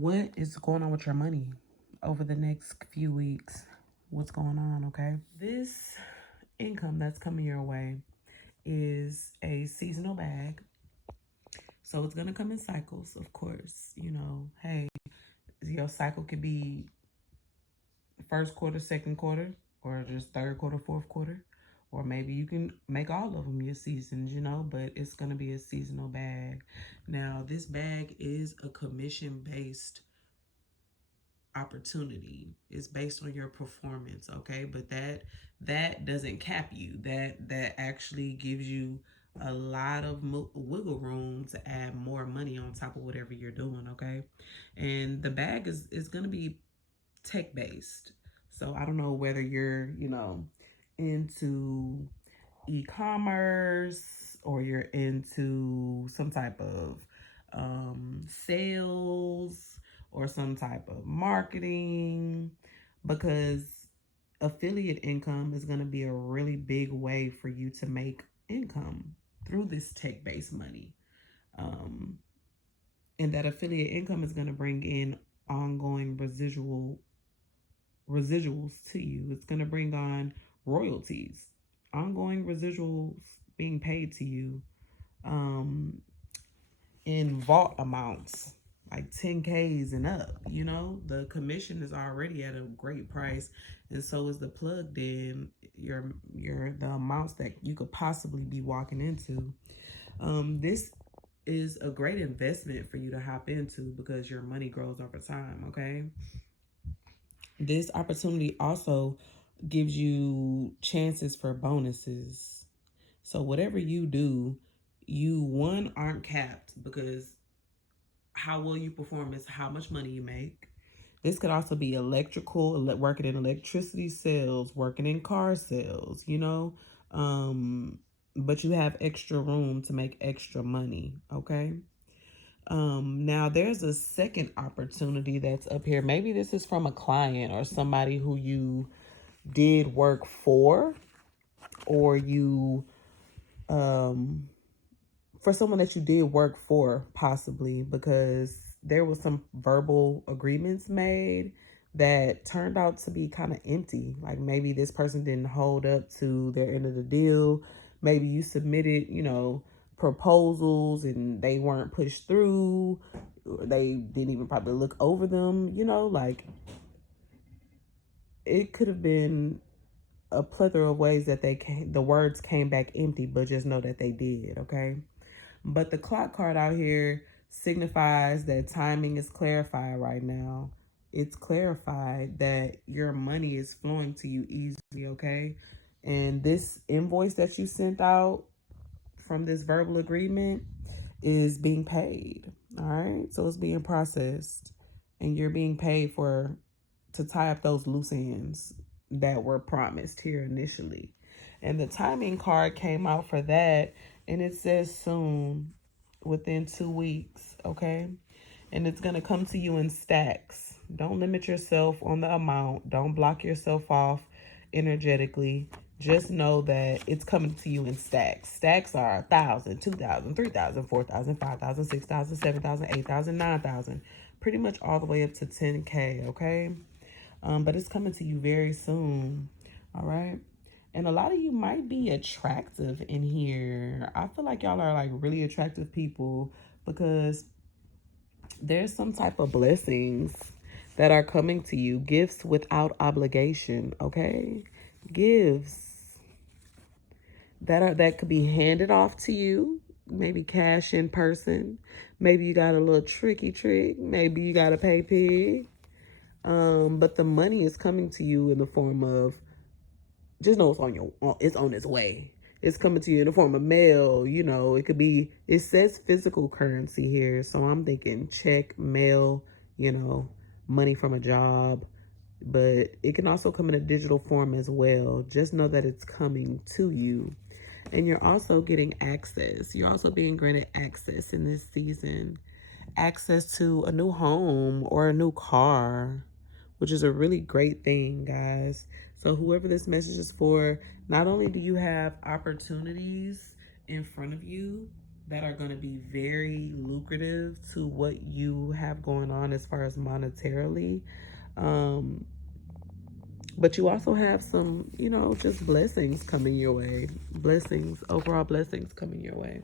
what is going on with your money over the next few weeks? What's going on, okay? This income that's coming your way is a seasonal bag. So it's going to come in cycles, of course. You know, hey, your cycle could be first quarter, second quarter, or just third quarter, fourth quarter. Or maybe you can make all of them your seasons, you know, but it's going to be a seasonal bag. Now, this bag is a commission-based opportunity. It's based on your performance, okay? But that doesn't cap you. That actually gives you a lot of wiggle room to add more money on top of whatever you're doing, okay? And the bag is going to be tech based. So I don't know whether you're, you know, into e-commerce or you're into some type of sales or some type of marketing, because affiliate income is going to be a really big way for you to make income through this tech-based money. And that affiliate income is going to bring in ongoing residuals to you. It's going to bring on royalties, ongoing residuals being paid to you in vault amounts like 10Ks and up. You know, the commission is already at a great price, and so is the plugged in your the amounts that you could possibly be walking into. This is a great investment for you to hop into because your money grows over time, okay? This opportunity also gives you chances for bonuses. So whatever you do, you one aren't capped, because how well you perform is how much money you make. This could also be electrical, working in electricity sales, working in car sales, you know. But you have extra room to make extra money, okay? Now there's a second opportunity that's up here. Maybe this is from a client or somebody who you did work for, or you for someone that you did work for, possibly, because there was some verbal agreements made that turned out to be kind of empty. Like maybe this person didn't hold up to their end of the deal. Maybe you submitted, you know, proposals and they weren't pushed through. They didn't even probably look over them, you know, like it could have been a plethora of ways that the words came back empty, but just know that they did, okay? But the clock card out here signifies that timing is clarified right now. It's clarified that your money is flowing to you easily, okay? And this invoice that you sent out from this verbal agreement is being paid, all right? So it's being processed, and you're being paid to tie up those loose ends that were promised here initially. And the timing card came out for that, and it says soon, within 2 weeks, okay? And it's going to come to you in stacks. Don't limit yourself on the amount. Don't block yourself off energetically. Just know that it's coming to you in stacks. Stacks are 1,000, 2,000, 3,000, 4,000, 5,000, 6,000, 7,000, 8,000, 9,000, pretty much all the way up to 10K, okay? But it's coming to you very soon, all right? And a lot of you might be attractive in here. I feel like y'all are like really attractive people, because there's some type of blessings that are coming to you. Gifts without obligation, okay? Gifts that could be handed off to you. Maybe cash in person. Maybe you got a little tricky trick. Maybe you got to pay pig. But the money is coming to you in the form of, just know it's on its way. It's coming to you in the form of mail. You know, it could be, it says physical currency here. So I'm thinking check, mail, you know, money from a job. But it can also come in a digital form as well. Just know that it's coming to you. And you're also getting access. You're also being granted access in this season. Access to a new home or a new car, which is a really great thing, guys. So whoever this message is for, not only do you have opportunities in front of you, that are going to be very lucrative to what you have going on as far as monetarily. Um, but you also have some, you know, just blessings coming your way. Blessings, overall blessings coming your way.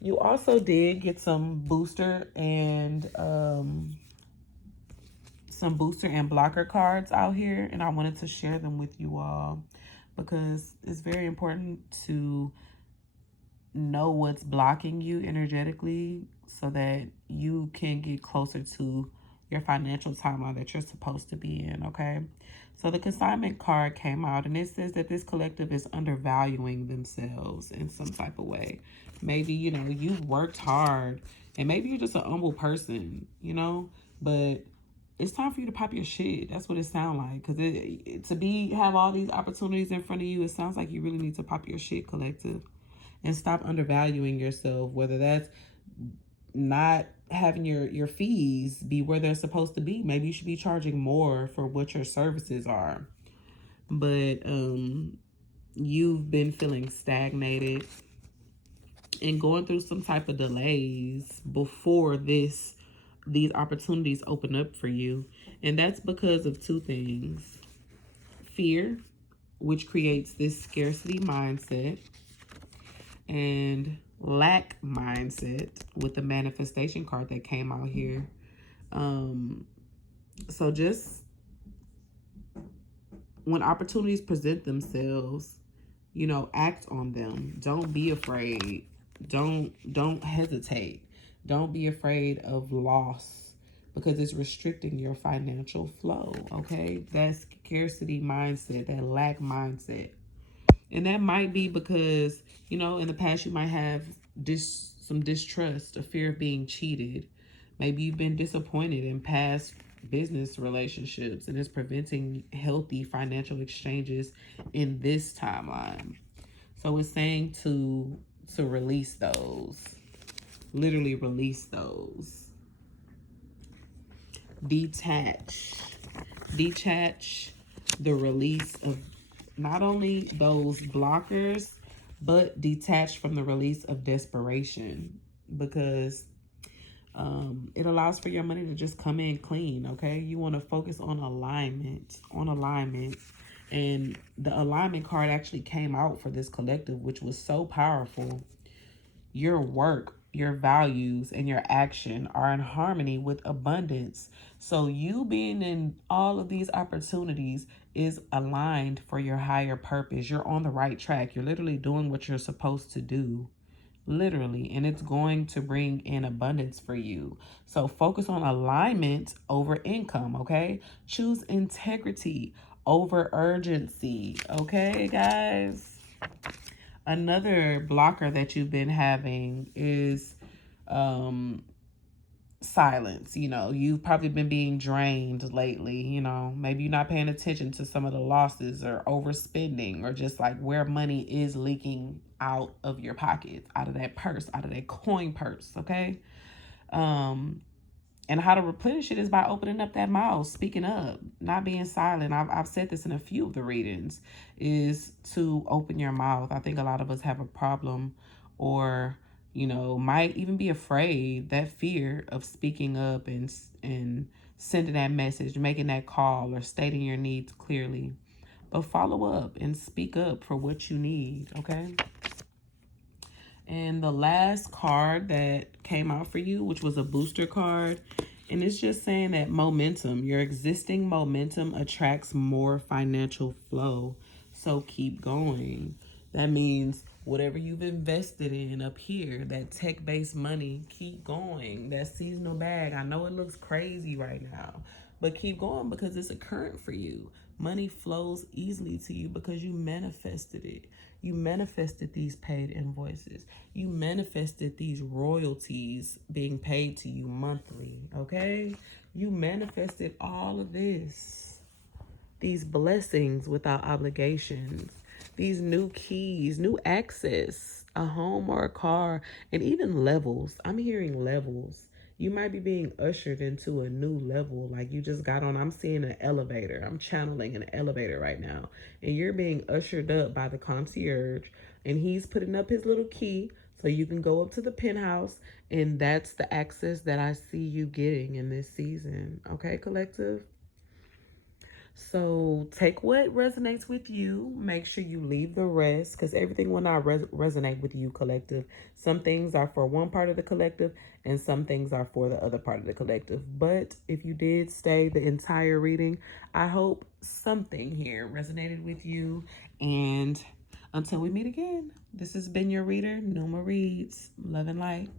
You also did get some booster and blocker cards out here, and I wanted to share them with you all because it's very important to know what's blocking you energetically so that you can get closer to your financial timeline that you're supposed to be in, okay? So the consignment card came out, and it says that this collective is undervaluing themselves in some type of way. Maybe, you know, you've worked hard, and maybe you're just an humble person, you know, but it's time for you to pop your shit. That's what it sounds like. Because have all these opportunities in front of you, it sounds like you really need to pop your shit, collective, and stop undervaluing yourself, whether that's not having your fees be where they're supposed to be. Maybe you should be charging more for what your services are. But you've been feeling stagnated and going through some type of delays before these opportunities open up for you. And that's because of two things. Fear, which creates this scarcity mindset, and lack mindset with the manifestation card that came out here. So just when opportunities present themselves, you know, act on them. Don't be afraid. Don't hesitate. Don't be afraid of loss because it's restricting your financial flow, okay? That scarcity mindset, that lack mindset. And that might be because, you know, in the past you might have some distrust, a fear of being cheated. Maybe you've been disappointed in past business relationships, and it's preventing healthy financial exchanges in this timeline. So it's saying to release those. Literally release those. Detach the release of not only those blockers, but detach from the release of desperation, because it allows for your money to just come in clean, okay? You want to focus on alignment, and the alignment card actually came out for this collective, which was so powerful. Your work, your values, and your action are in harmony with abundance. So you being in all of these opportunities is aligned for your higher purpose. You're on the right track. You're literally doing what you're supposed to do. Literally, and it's going to bring in abundance for you. So focus on alignment over income, okay? Choose integrity over urgency, okay, guys? Another blocker that you've been having is silence. You know, you've probably been being drained lately. You know, maybe you're not paying attention to some of the losses or overspending, or just like where money is leaking out of your pockets, out of that purse, out of that coin purse, okay? And how to replenish it is by opening up that mouth, speaking up, not being silent. I've said this in a few of the readings, is to open your mouth. I think a lot of us have a problem, or, you know, might even be afraid, that fear of speaking up and sending that message, making that call, or stating your needs clearly. But follow up and speak up for what you need, okay? And the last card that came out for you, which was a booster card, and it's just saying that momentum, your existing momentum attracts more financial flow. So keep going. That means whatever you've invested in up here, that tech-based money, keep going. That seasonal bag, I know it looks crazy right now, but keep going because it's a current for you. Money flows easily to you because you manifested it. You manifested these paid invoices. You manifested these royalties being paid to you monthly, okay? You manifested all of this. These blessings without obligations. These new keys, new access, a home or a car, and even levels. I'm hearing levels. You might be being ushered into a new level. Like you just got on, I'm seeing an elevator. I'm channeling an elevator right now. And you're being ushered up by the concierge. And he's putting up his little key So you can go up to the penthouse, and that's the access that I see you getting in this season. Okay, collective? So take what resonates with you. Make sure you leave the rest, because everything will not resonate with you, collective. Some things are for one part of the collective and some things are for the other part of the collective. But if you did stay the entire reading, I hope something here resonated with you. And until we meet again, this has been your reader, Neuma Reads. Love and light.